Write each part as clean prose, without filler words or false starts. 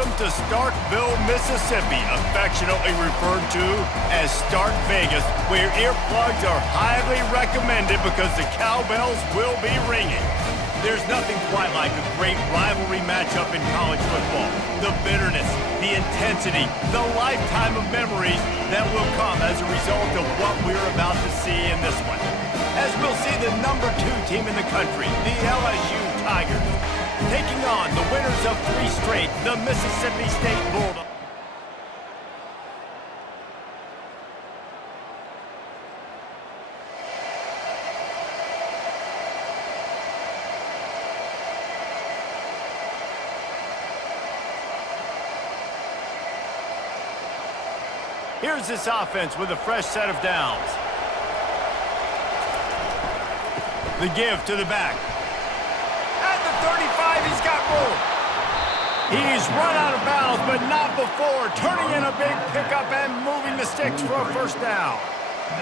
Welcome to Starkville, Mississippi, affectionately referred to as Stark Vegas, where earplugs are highly recommended because the cowbells will be ringing. There's nothing quite like a great rivalry matchup in college football. The bitterness, the intensity, the lifetime of memories that will come as a result of what we're about to see in this one. As we'll see the #2 team in the country, the LSU Tigers, taking on the winners of 3 straight, the Mississippi State Bulldogs. Here's this offense with a fresh set of downs. The give to the back. At the 35, he's got room. He's run out of bounds, but not before turning in a big pickup and moving the sticks for a first down.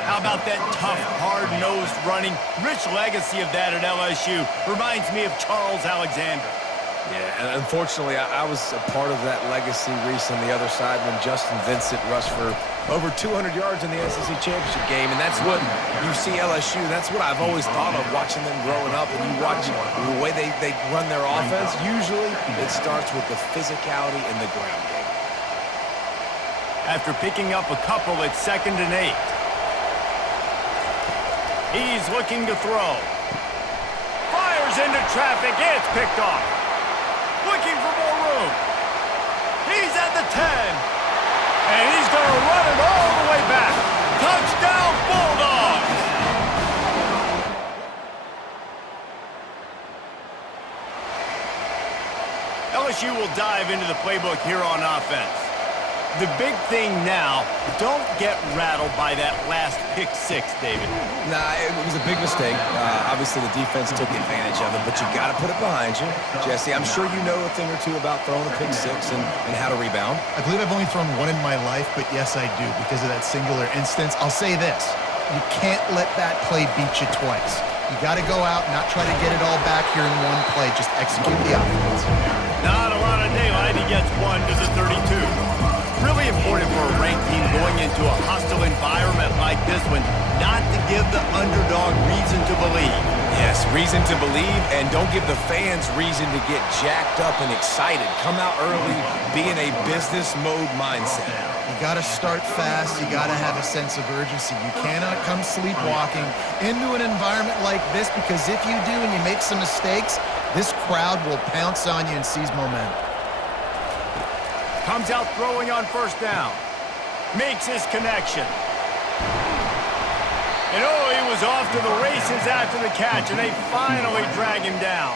How about that tough, hard-nosed running? Rich legacy of that at LSU. Reminds me of Charles Alexander. Yeah, and unfortunately, I was a part of that legacy, Reese, on the other side when Justin Vincent rushed for over 200 yards in the SEC Championship game, and that's what you see LSU. That's what I've always thought of watching them growing up, and you watch the way they run their offense. Usually, it starts with the physicality in the ground game. After picking up a couple, it's 2nd and 8. He's looking to throw. Fires into traffic. It's picked off. Looking for more room. He's at the 10. And he's going to run it all the way back. Touchdown, Bulldogs! LSU will dive into the playbook here on offense. The big thing now, don't get rattled by that last pick 6, David. Nah, it was a big mistake. Obviously, the defense took advantage of it, but you got to put it behind you. Jesse, I'm sure you know a thing or two about throwing a pick 6 and how to rebound. I believe I've only thrown one in my life, but yes, I do because of that singular instance. I'll say this. You can't let that play beat you twice. You got to go out and not try to get it all back here in one play. Just execute the offense. Not a lot of daylight. He gets 1 to the 32. Really important for a ranked team going into a hostile environment like this one, not to give the underdog reason to believe. Yes, reason to believe, and don't give the fans reason to get jacked up and excited. Come out early, be in a business mode mindset. You got to start fast. You got to have a sense of urgency. You cannot come sleepwalking into an environment like this because if you do and you make some mistakes, this crowd will pounce on you and seize momentum. Comes out throwing on first down. Makes his connection. And oh, he was off to the races after the catch, and they finally drag him down.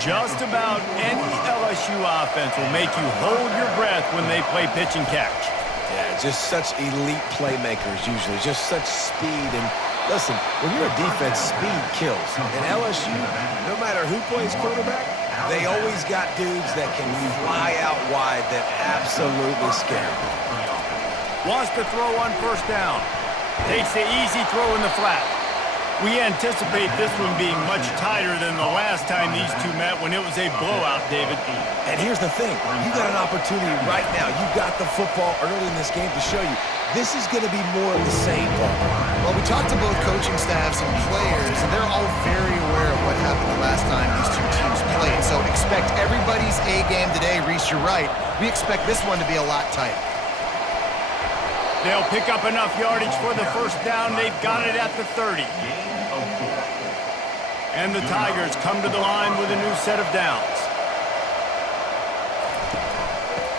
Just about any LSU offense will make you hold your breath when they play pitch and catch. Yeah, just such elite playmakers usually, just such speed. And listen, when you're a defense, speed kills. And LSU, no matter who plays quarterback, they always got dudes that can fly out wide that absolutely scare them. Wants to throw on first down. Takes the easy throw in the flat. We anticipate this one being much tighter than the last time these two met when it was a blowout, David. And here's the thing. You got an opportunity right now. You got the football early in this game to show you. This is going to be more of the same. Well, we talked to both coaching staffs and players, and they're all very aware of what happened the last time these two teams played. So expect everybody's A game today. Reese, you're right. We expect this one to be a lot tighter. They'll pick up enough yardage for the first down. They've got it at the 30. And the Tigers come to the line with a new set of downs.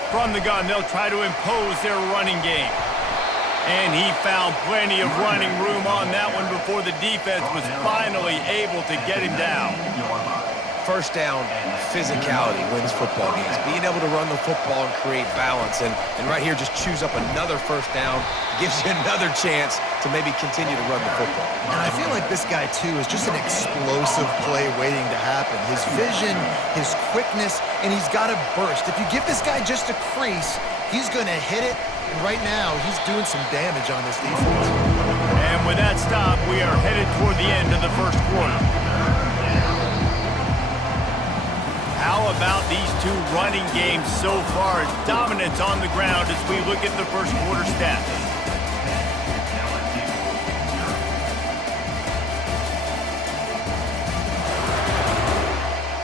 From the gun, they'll try to impose their running game. And he found plenty of running room on that one before the defense was finally able to get him down. First down, physicality wins football games. Being able to run the football and create balance. And right here, just choose up another first down. Gives you another chance to maybe continue to run the football. And I feel like this guy, too, is just an explosive play waiting to happen. His vision, his quickness, and he's got a burst. If you give this guy just a crease, he's going to hit it. And right now, he's doing some damage on this defense. And with that stop, we are headed toward the end of the first quarter. How all about these two running games so far is dominance on the ground as we look at the first quarter stats.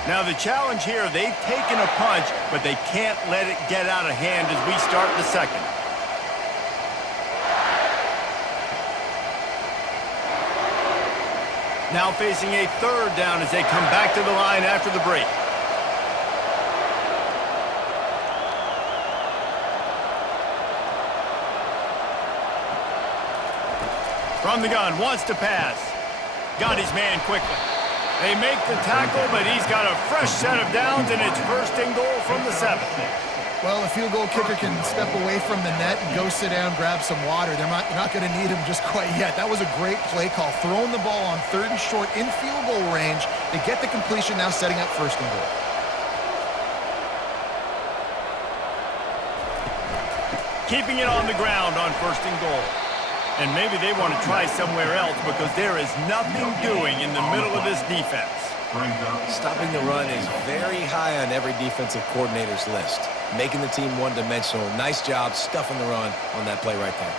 Now the challenge here, they've taken a punch, but they can't let it get out of hand as we start the second. Now facing a third down as they come back to the line after the break. From the gun, wants to pass. Got his man quickly. They make the tackle, but he's got a fresh set of downs, and it's first and goal from the 7. Well, a field goal kicker can step away from the net and go sit down, grab some water. They're not going to need him just quite yet. That was a great play call. Throwing the ball on 3rd and short in field goal range. They get the completion, now setting up first and goal. Keeping it on the ground on first and goal. And maybe they want to try somewhere else because there is nothing doing in the middle of this defense. Stopping the run is very high on every defensive coordinator's list. Making the team one-dimensional. Nice job stuffing the run on that play right there.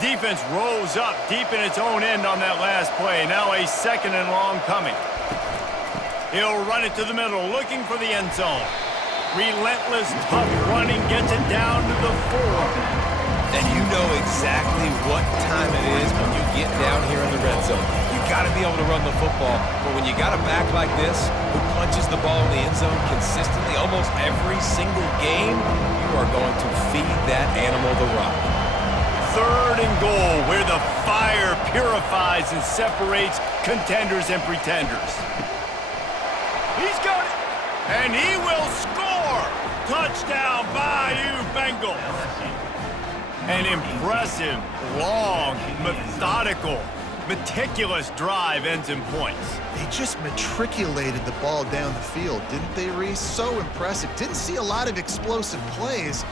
Defense rose up deep in its own end on that last play. Now a 2nd and long coming. He'll run it to the middle, looking for the end zone. Relentless, tough running gets it down to the 4. And you know exactly what time it is when you get down here in the red zone. You got to be able to run the football, but when you got a back like this who punches the ball in the end zone consistently almost every single game, you are going to feed that animal the rock. 3rd and goal, where the fire purifies and separates contenders and pretenders. He's got it, and he will score. Touchdown, Bayou Bengals. An impressive, long, methodical, meticulous drive ends in points. They just matriculated the ball down the field, didn't they, Reese? So impressive. Didn't see a lot of explosive plays,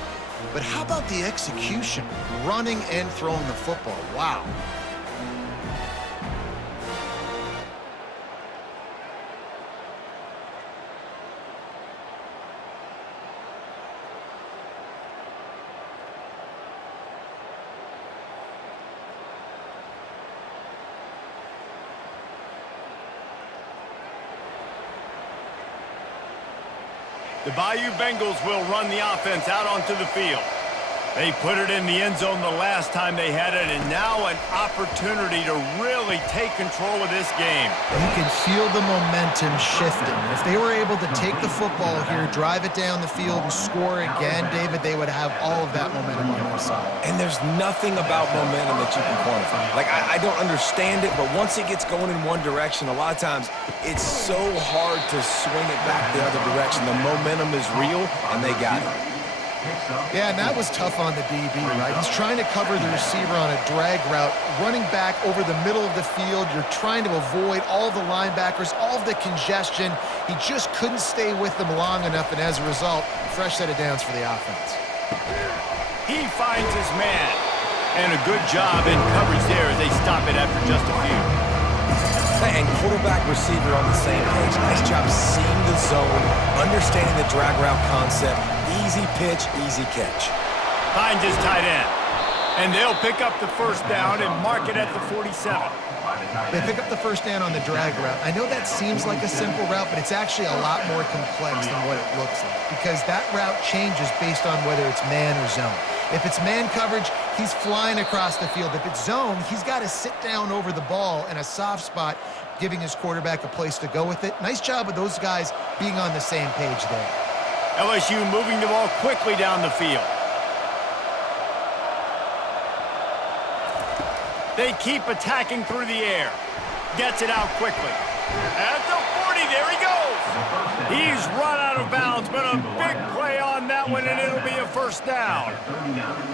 but how about the execution? Running and throwing the football. Wow. The Bayou Bengals will run the offense out onto the field. They put it in the end zone the last time they had it, and now an opportunity to really take control of this game. You can feel the momentum shifting. If they were able to take the football here, drive it down the field, and score again, David, they would have all of that momentum on their side. And there's nothing about momentum that you can quantify. Like, I don't understand it, but once it gets going in one direction, a lot of times it's so hard to swing it back the other direction. The momentum is real, and they got it. Yeah, and that was tough on the DB, right? He's trying to cover the receiver on a drag route, running back over the middle of the field. You're trying to avoid all the linebackers, all of the congestion. He just couldn't stay with them long enough, and as a result, fresh set of downs for the offense. He finds his man, and a good job in coverage there as they stop it after just a few. And quarterback receiver on the same page. Nice job seeing the zone, understanding the drag route concept. Easy pitch, easy catch. Finds his tight end. And they'll pick up the first down and mark it at the 47. They pick up the first down on the drag route. I know that seems like a simple route, but it's actually a lot more complex than what it looks like, because that route changes based on whether it's man or zone. If it's man coverage, he's flying across the field. If it's zone, he's got to sit down over the ball in a soft spot, giving his quarterback a place to go with it. Nice job of those guys being on the same page there. LSU moving the ball quickly down the field. They keep attacking through the air. Gets it out quickly. At the 40, there he goes. He's run out of bounds, but a big play on that one, and it'll be a first down.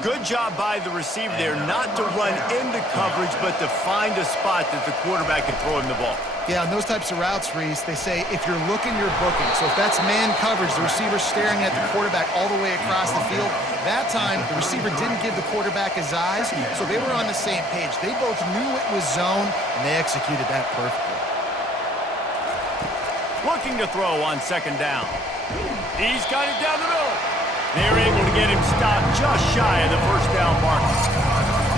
Good job by the receiver there, not to run into coverage, but to find a spot that the quarterback can throw him the ball. Yeah, on those types of routes, Reese, they say if you're looking, you're booking. So if that's man coverage, the receiver staring at the quarterback all the way across the field, that time the receiver didn't give the quarterback his eyes, so they were on the same page. They both knew it was zone, and they executed that perfectly. looking to throw on second down. He's got it down the middle. They're able to get him stopped just shy of the first down marker.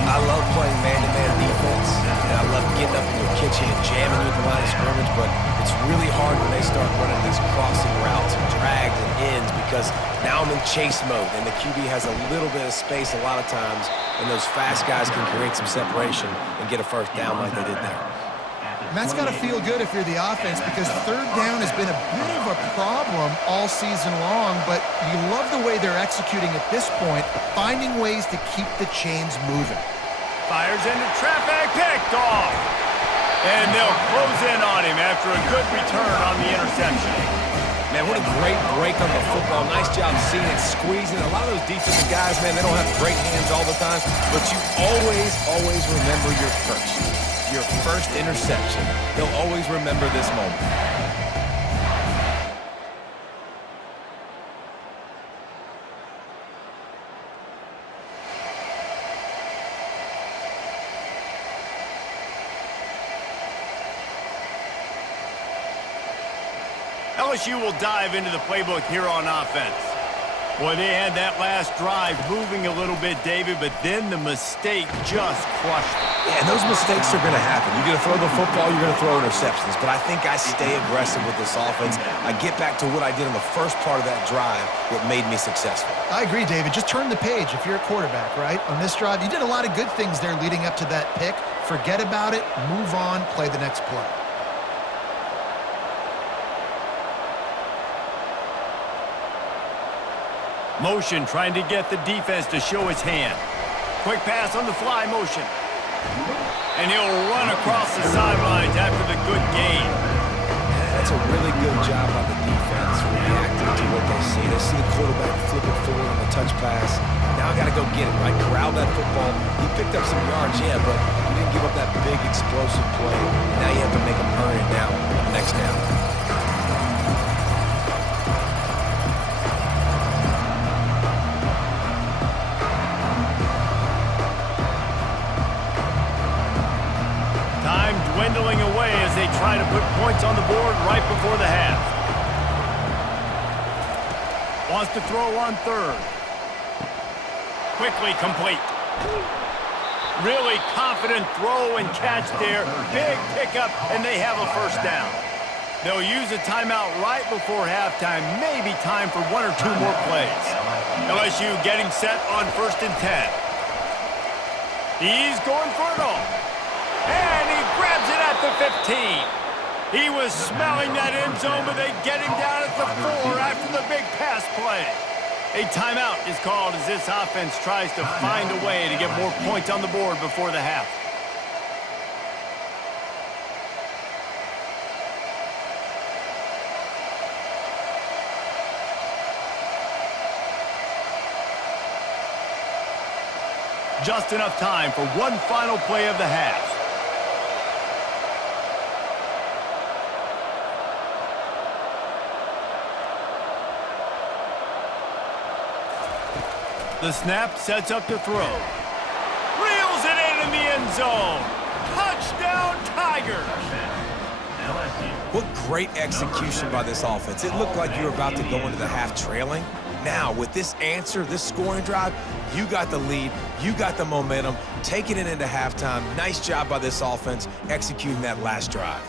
I love playing man-to-man defense, and I love getting up in your kitchen and jamming you at the line of scrimmage, but it's really hard when they start running these crossing routes and drags and ends because now I'm in chase mode, and the QB has a little bit of space a lot of times, and those fast guys can create some separation and get a first down like they did there. And that's got to feel good if you're the offense because third down has been a bit of a problem all season long, but you love the way they're executing at this point, finding ways to keep the chains moving. Fires into traffic, picked off. And they'll close in on him after a good return on the interception. Man, what a great break on the football. Nice job seeing it, squeezing. A lot of those defensive guys, man, they don't have great hands all the time, but you always remember your first interception. They'll always remember this moment. LSU will dive into the playbook here on offense. Boy, they had that last drive moving a little bit, David, but then the mistake just crushed them. Yeah, and those mistakes are going to happen. You're going to throw the football, you're going to throw interceptions, but I think I stay aggressive with this offense. I get back to what I did in the first part of that drive, what made me successful. I agree, David. Just turn the page if you're a quarterback, right? On this drive, you did a lot of good things there leading up to that pick. Forget about it, move on, play the next play. Motion trying to get the defense to show his hand. Quick pass on the fly motion. And he'll run across the sidelines after the good gain. That's a really good job by the defense reacting to what they see. They see the quarterback flip it forward on the touch pass. Now I got to go get it, right? Corral that football. He picked up some yards, yeah, but he didn't give up that big explosive play. Now you have to make him earn it now on the next down. Dwindling away as they try to put points on the board right before the half. Wants to throw on third. Quickly complete. Really confident throw and catch there. Big pickup, and they have a first down. They'll use a timeout right before halftime. Maybe time for one or two more plays. LSU getting set on 1st and 10. He's going for it all. And he grabs it at the 15. He was smelling that end zone, but they get him down at the 4 after the big pass play. A timeout is called as this offense tries to find a way to get more points on the board before the half. Just enough time for one final play of the half. The snap sets up to throw. Reels it in the end zone. Touchdown, Tigers. What great execution by this offense. It looked like you were about to go into the half trailing. Now, with this answer, this scoring drive, you got the lead, you got the momentum, taking it into halftime. Nice job by this offense executing that last drive.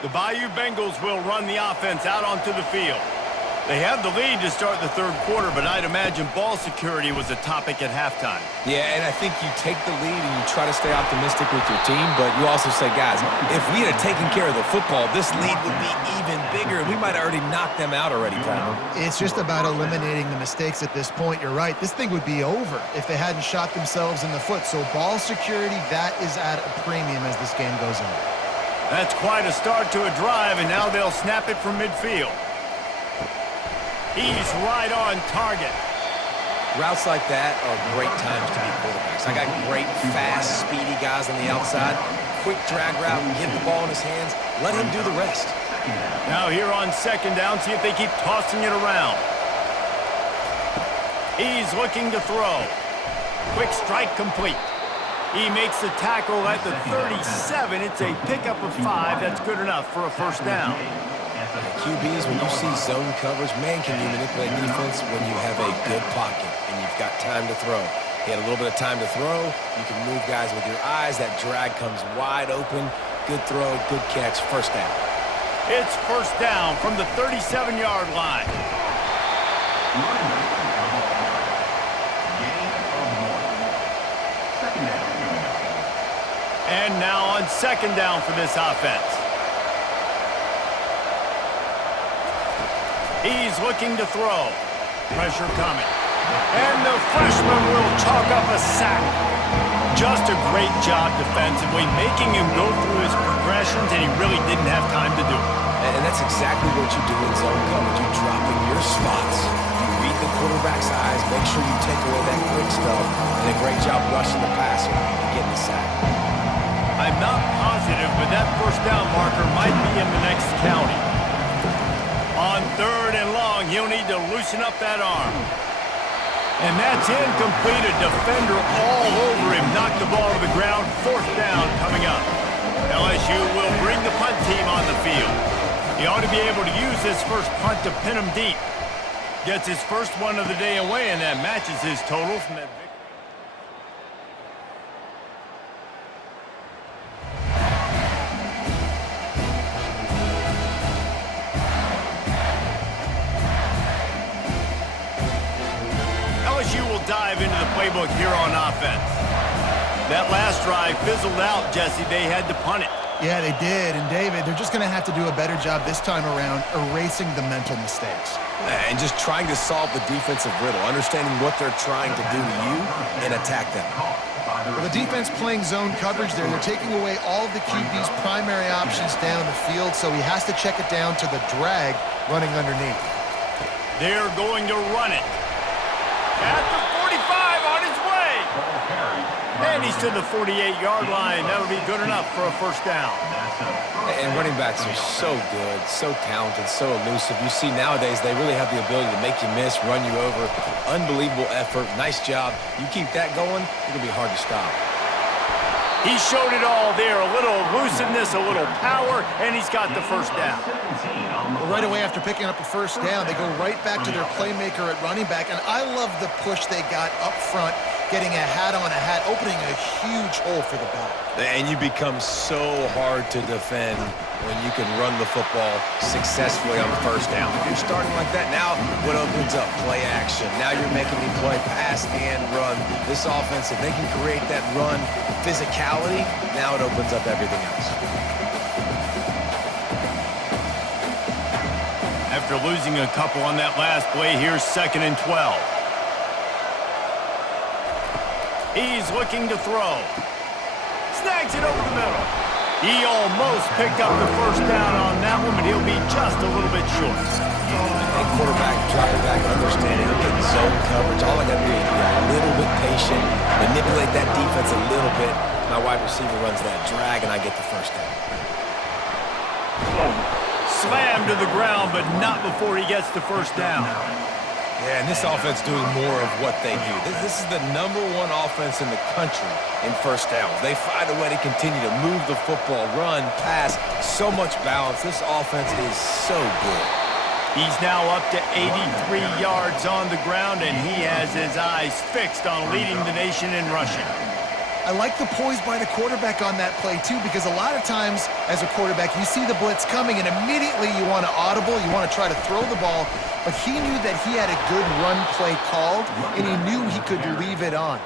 The Bayou Bengals will run the offense out onto the field. They have the lead to start the third quarter, but I'd imagine ball security was a topic at halftime. Yeah, and I think you take the lead and you try to stay optimistic with your team, but you also say, guys, if we had taken care of the football, this lead would be even bigger, and we might have already knocked them out already, Tyler. It's just about eliminating the mistakes at this point. You're right. This thing would be over if they hadn't shot themselves in the foot. So ball security, that is at a premium as this game goes on. That's quite a start to a drive, and now they'll snap it from midfield. He's right on target. Routes like that are great times to be quarterbacks. I got great, fast, speedy guys on the outside. Quick drag route, get the ball in his hands, let him do the rest. Now here on second down, see if they keep tossing it around. He's looking to throw. Quick strike complete. He makes the tackle at the 37. It's a pickup of 5. That's good enough for a first down. QBs, when you see zone coverage, man, can you manipulate defense when you have a good pocket and you've got time to throw. He had a little bit of time to throw. You can move guys with your eyes. That drag comes wide open. Good throw, good catch, first down. It's first down from the 37-yard line. And now on second down for this offense. He's looking to throw. Pressure coming. And the freshman will chalk up a sack. Just a great job defensively, making him go through his progressions, and he really didn't have time to do it. And that's exactly what you do in zone coverage. You drop in your spots. You read the quarterback's eyes. Make sure you take away that quick stuff. And a great job rushing the passer and getting the sack. I'm not positive, but that first down marker might be in the next county. On third and long, he'll need to loosen up that arm. And that's incomplete. A defender all over him. Knocked the ball to the ground. Fourth down coming up. LSU will bring the punt team on the field. He ought to be able to use this first punt to pin him deep. Gets his first one of the day away, and that matches his total from that victory. LSU will dive into the playbook here on offense. That last drive fizzled out, Jesse. They had to punt it. Yeah, they did. And, David, they're just going to have to do a better job this time around erasing the mental mistakes. And just trying to solve the defensive riddle, understanding what they're trying to do to you and attack them. Well, the defense playing zone coverage there, they're taking away all of the QB's primary options down the field, so he has to check it down to the drag running underneath. They're going to run it. At the 45, on his way. And he's to the 48-yard line. That'll be good enough for a first down. And running backs are so good, so talented, so elusive. You see nowadays they really have the ability to make you miss, run you over. Unbelievable effort. Nice job. You keep that going, it'll be hard to stop. He showed it all there. A little elusiveness, a little power, and he's got the first down. Well, right away after picking up a first down, they go right back to their playmaker at running back. And I love the push they got up front, getting a hat on a hat, opening a huge hole for the back. And you become so hard to defend when you can run the football successfully on the first down. If you're starting like that, now what opens up? Play action. Now you're making me play pass and run. This offense, if they can create that run physicality, now it opens up everything else. After losing a couple on that last play, here's 2nd and 12. He's looking to throw. Snags it over the middle. He almost picked up the first down on that one, but he'll be just a little bit short. And quarterback, dropping back, understanding, I'm getting zone coverage. All I got to do is be a little bit patient, manipulate that defense a little bit. My wide receiver runs that drag, and I get the first down. Slammed to the ground, but not before he gets the first down. Yeah, and this offense doing more of what they do. This is the #1 offense in the country in first downs. They find a way to continue to move the football, run, pass, so much balance. This offense is so good. He's now up to 83 yards on the ground, and he has his eyes fixed on leading the nation in rushing. I like the poise by the quarterback on that play, too, because a lot of times as a quarterback, you see the blitz coming, and immediately you want to audible, you want to try to throw the ball, but he knew that he had a good run play called, and he knew he could leave it on.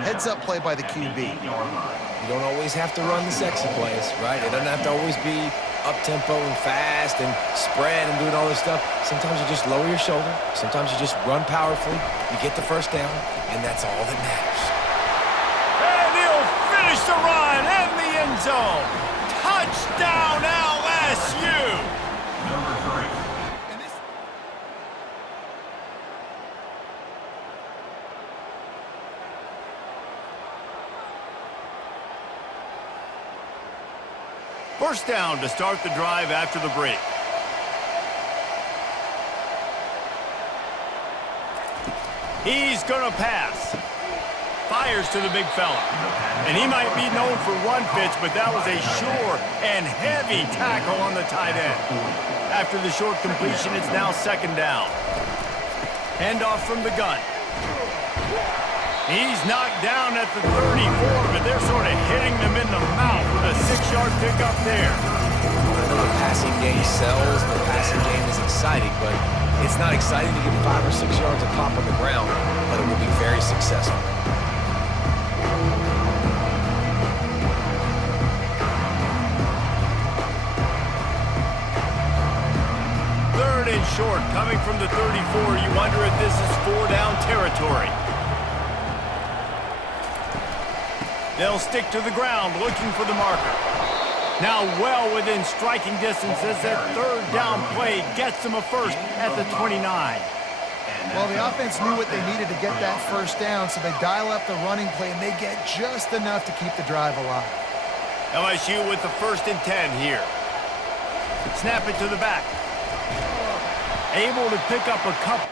Heads-up play by the QB. You don't always have to run the sexy plays, right? It doesn't have to always be up-tempo and fast and spread and doing all this stuff. Sometimes you just lower your shoulder. Sometimes you just run powerfully. You get the first down, and that's all that matters. And he'll finish the run in the end zone. Touchdown, LSU! First down to start the drive after the break. He's going to pass. Fires to the big fella. And he might be known for run fits, but that was a sure and heavy tackle on the tight end. After the short completion, it's now second down. Handoff from the gun. He's knocked down at the 34, but they're sort of hitting them in the mouth with a 6-yard pickup there. I know the passing game sells, the passing game is exciting, but it's not exciting to get 5 or 6 yards of pop on the ground, but it will be very successful. Third and short, coming from the 34. You wonder if this is 4-down territory. They'll stick to the ground, looking for the marker. Now well within striking distance as that third down play gets them a first at the 29. Well, the offense knew what they needed to get that first down, so they dial up the running play, and they get just enough to keep the drive alive. LSU with the 1st and 10 here. Snap it to the back. Able to pick up a couple.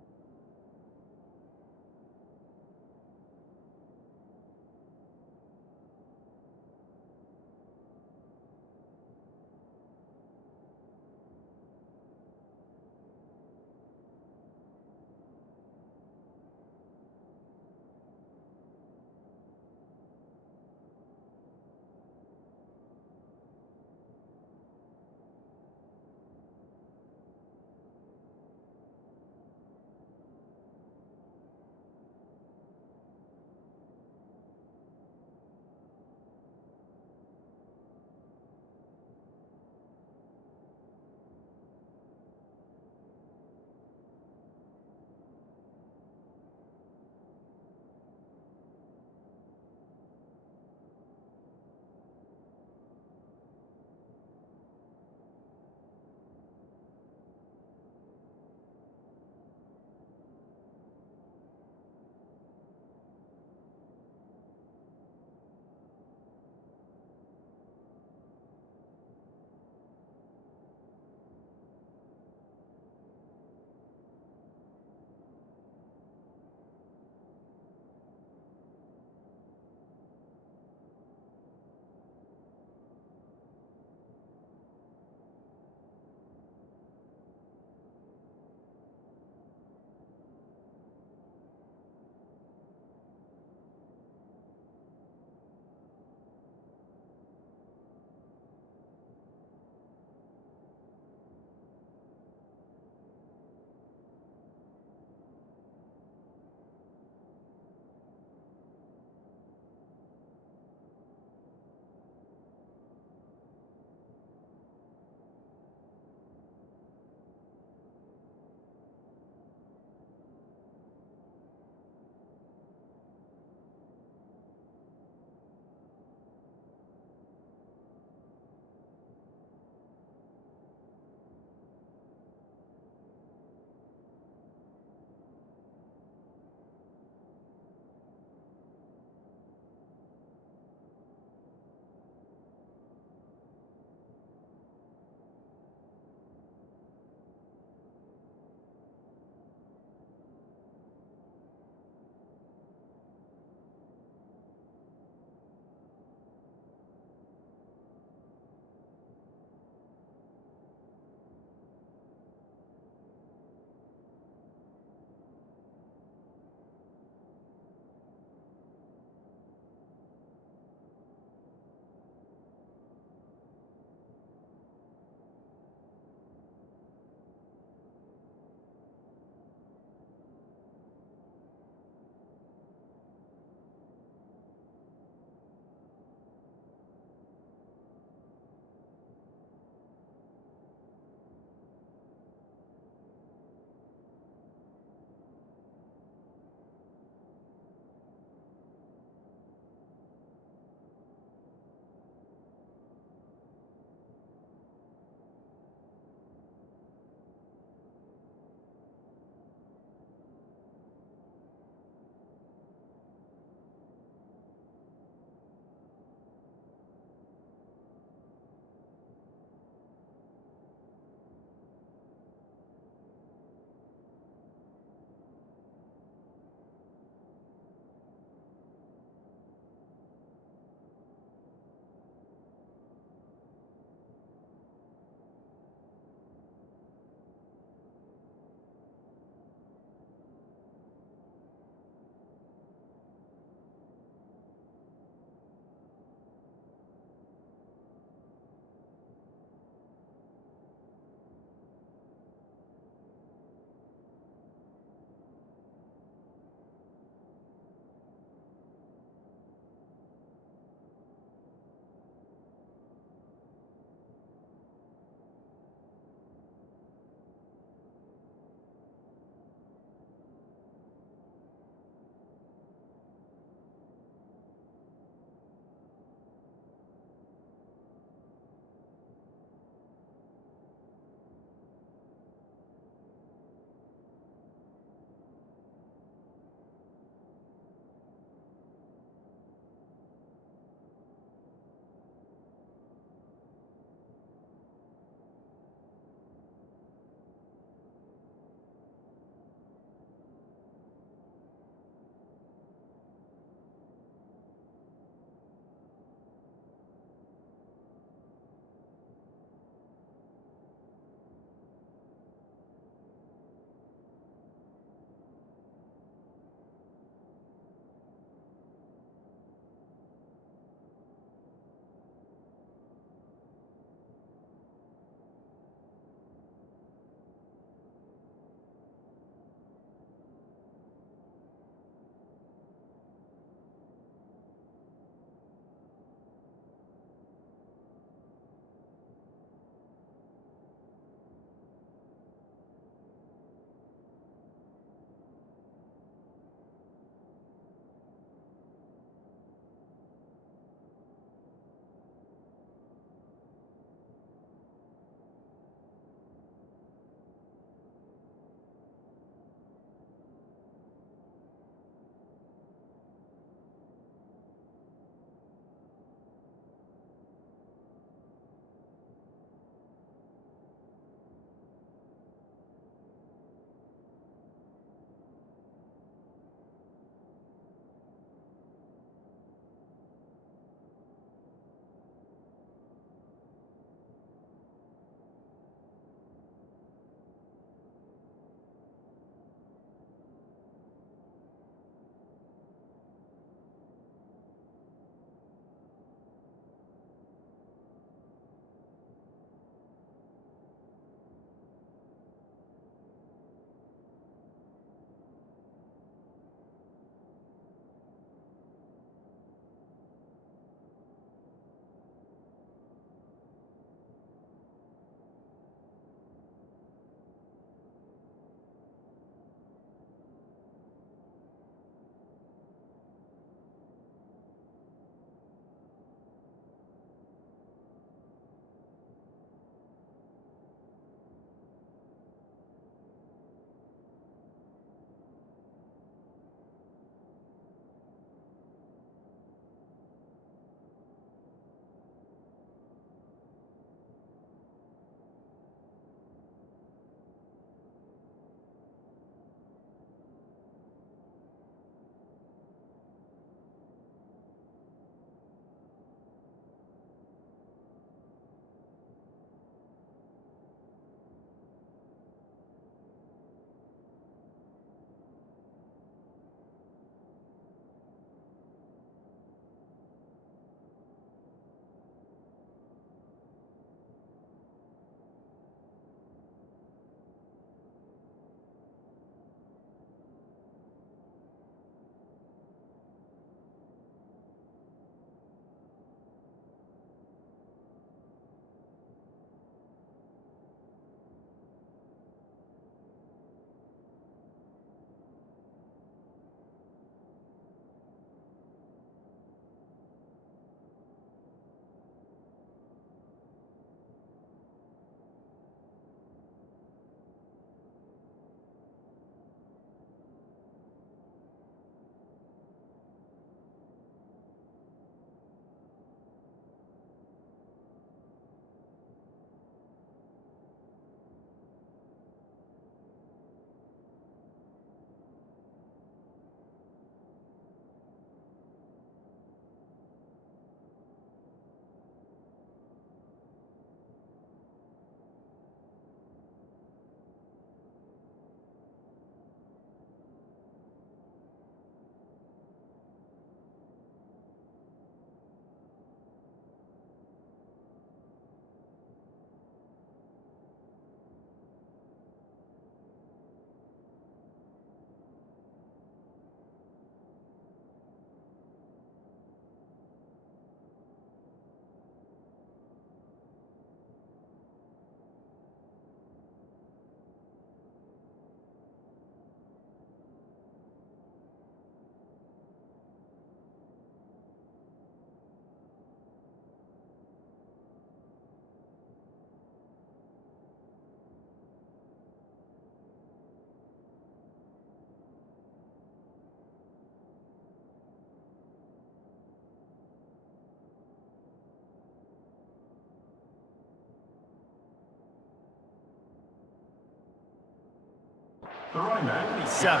7.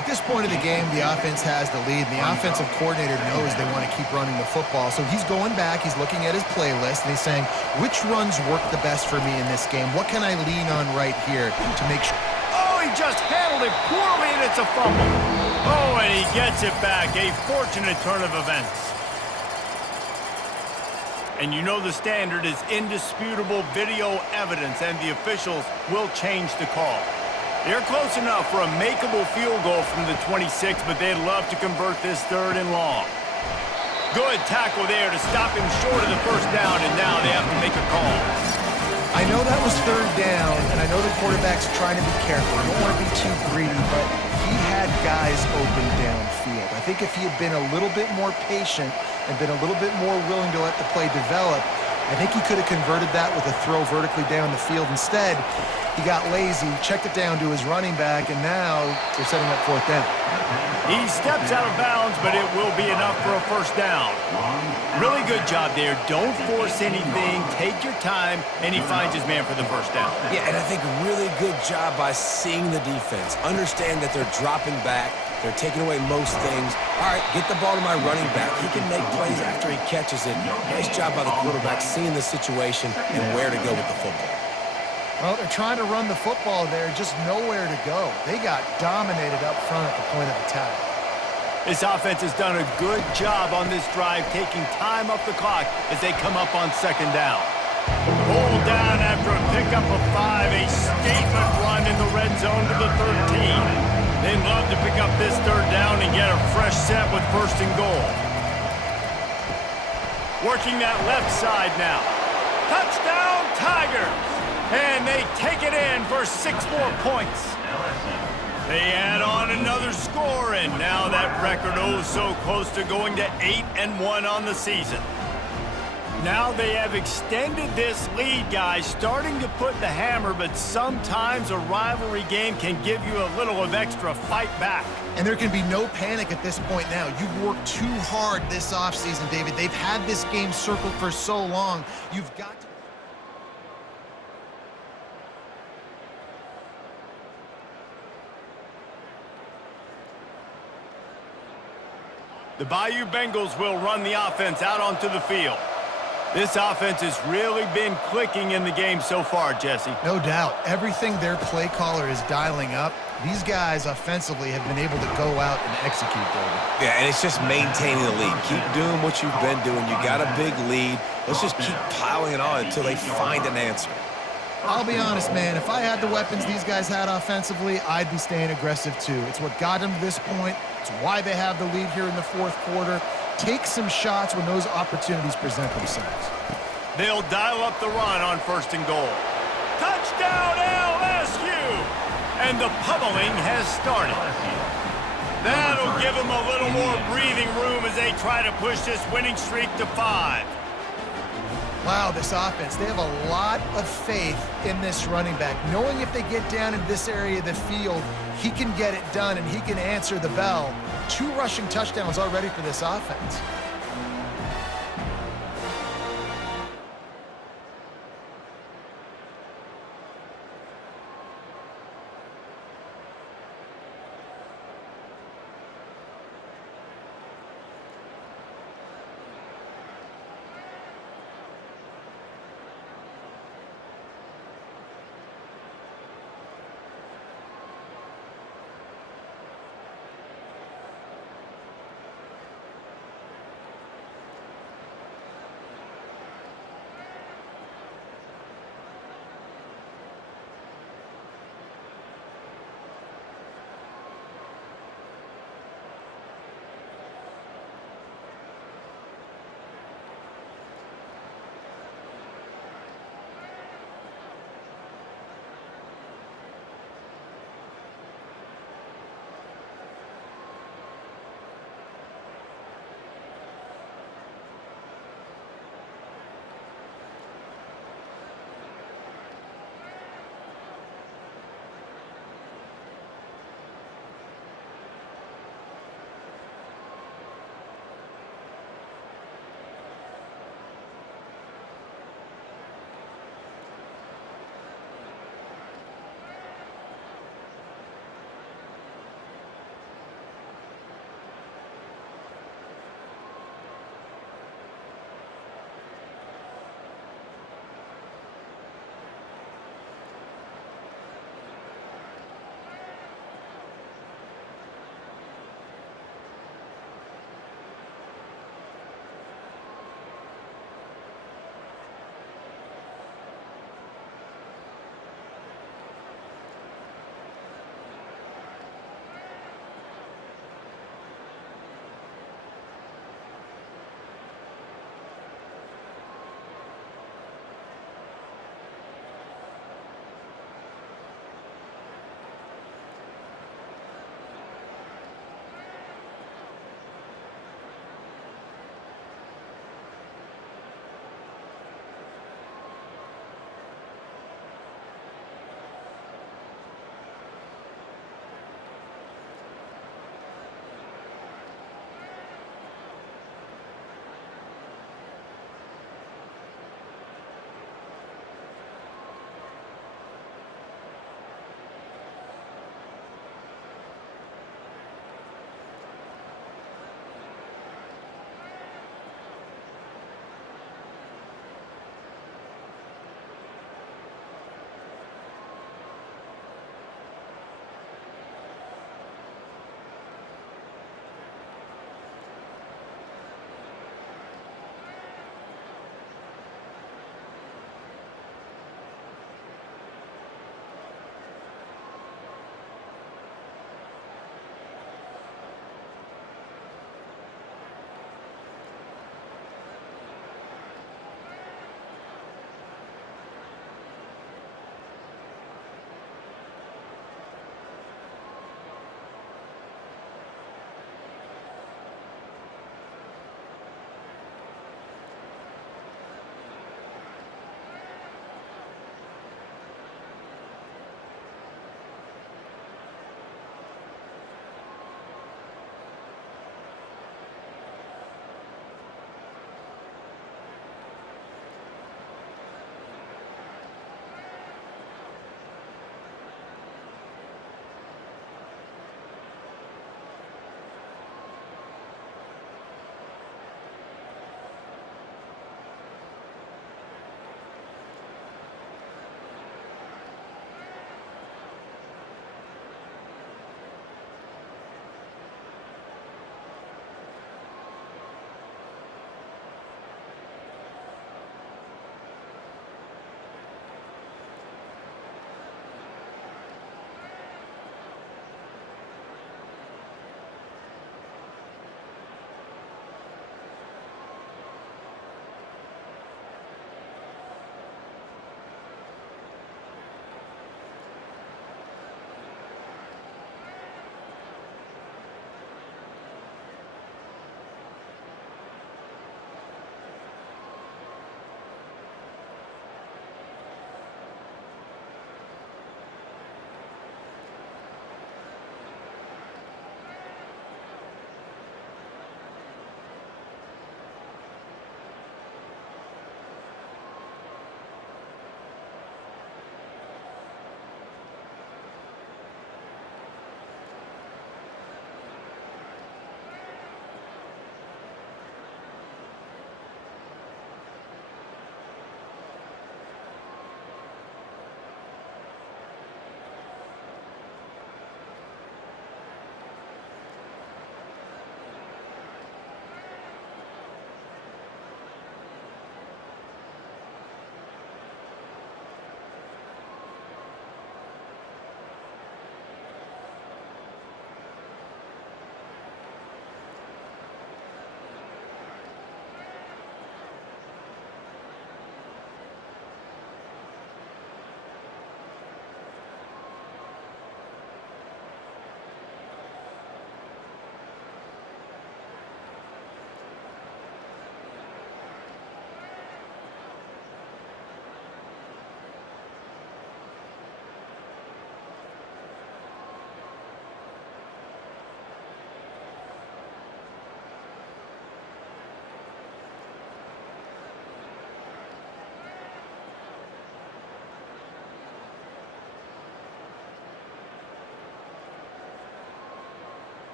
At this point of the game, the offense has the lead, and the offensive coordinator knows they want to keep running the football. So he's going back, he's looking at his playlist, and he's saying, which runs work the best for me in this game? What can I lean on right here to make sure? Oh, he just handled it poorly, and it's a fumble. Oh, and he gets it back. A fortunate turn of events. And you know the standard is indisputable video evidence, and the officials will change the call. They're close enough for a makeable field goal from the 26, but they'd love to convert this 3rd and long. Good tackle there to stop him short of the first down, and now they have to make a call. I know that was 3rd down, and I know the quarterback's trying to be careful. I don't want to be too greedy, but he had guys open downfield. I think if he had been a little bit more patient and been a little bit more willing to let the play develop, I think he could have converted that with a throw vertically down the field. Instead, he got lazy, checked it down to his running back, and now they're setting up 4th down. He steps out of bounds, but it will be enough for a first down. Really good job there. Don't force anything. Take your time, and he finds his man for the first down. Yeah, and I think really good job by seeing the defense. Understand that they're dropping back. They're taking away most things. All right, get the ball to my running back. He can make plays after he catches it. Nice job by the quarterback seeing the situation and where to go with the football. Well, they're trying to run the football there, just nowhere to go. They got dominated up front at the point of attack. This offense has done a good job on this drive, taking time off the clock as they come up on 2nd down. Pulled down after a pickup of 5, a statement run in the red zone to the 13. They'd love to pick up this 3rd down and get a fresh set with 1st and goal. Working that left side now. Touchdown, Tigers! And they take it in for 6 more points. They add on another score, and now that record oh so close to going to 8-1 on the season. Now they have extended this lead, guys, starting to put the hammer, but sometimes a rivalry game can give you a little of extra fight back. And there can be no panic at this point now. You've worked too hard this offseason, David. They've had this game circled for so long. You've got to... The Bayou Bengals will run the offense out onto the field. This offense has really been clicking in the game so far, Jesse. No doubt. Everything their play caller is dialing up, these guys offensively have been able to go out and execute, David. Yeah, and it's just maintaining the lead. Keep doing what you've been doing. You got a big lead. Let's just keep piling it on until they find an answer. I'll be honest, man. If I had the weapons these guys had offensively, I'd be staying aggressive too. It's what got them to this point. It's why they have the lead here in the 4th quarter. Take some shots when those opportunities present themselves. They'll dial up the run on 1st and goal. Touchdown, LSU! And the pummeling has started. That'll give them a little more breathing room as they try to push this winning streak to 5. Wow, this offense, they have a lot of faith in this running back, knowing if they get down in this area of the field, he can get it done and he can answer the bell. 2 rushing touchdowns already for this offense.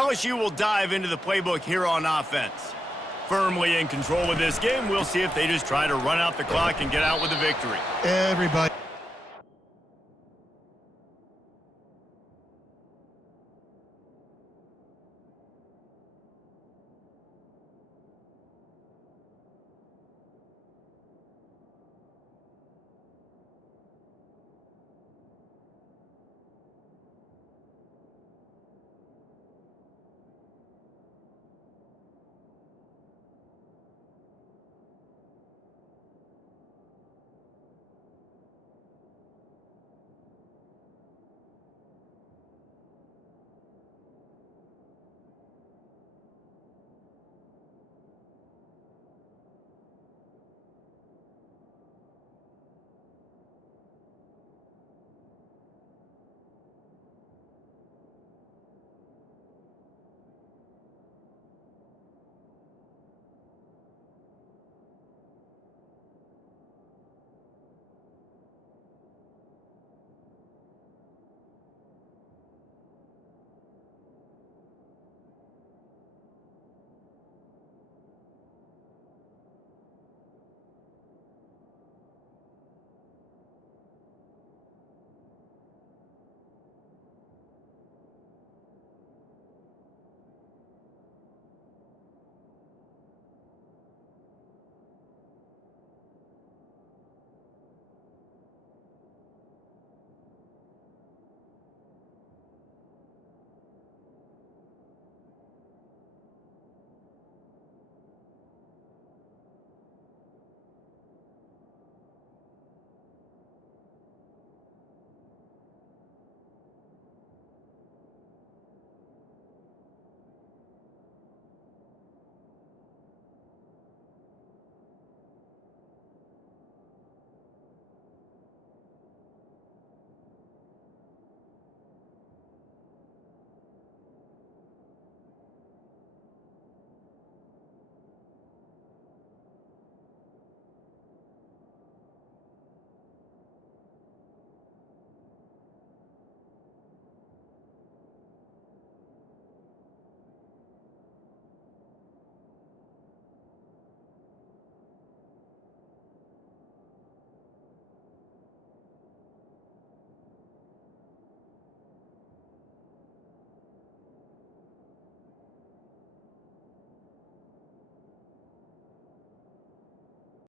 LSU will dive into the playbook here on offense. Firmly in control of this game, we'll see if they just try to run out the clock and get out with a victory. Everybody.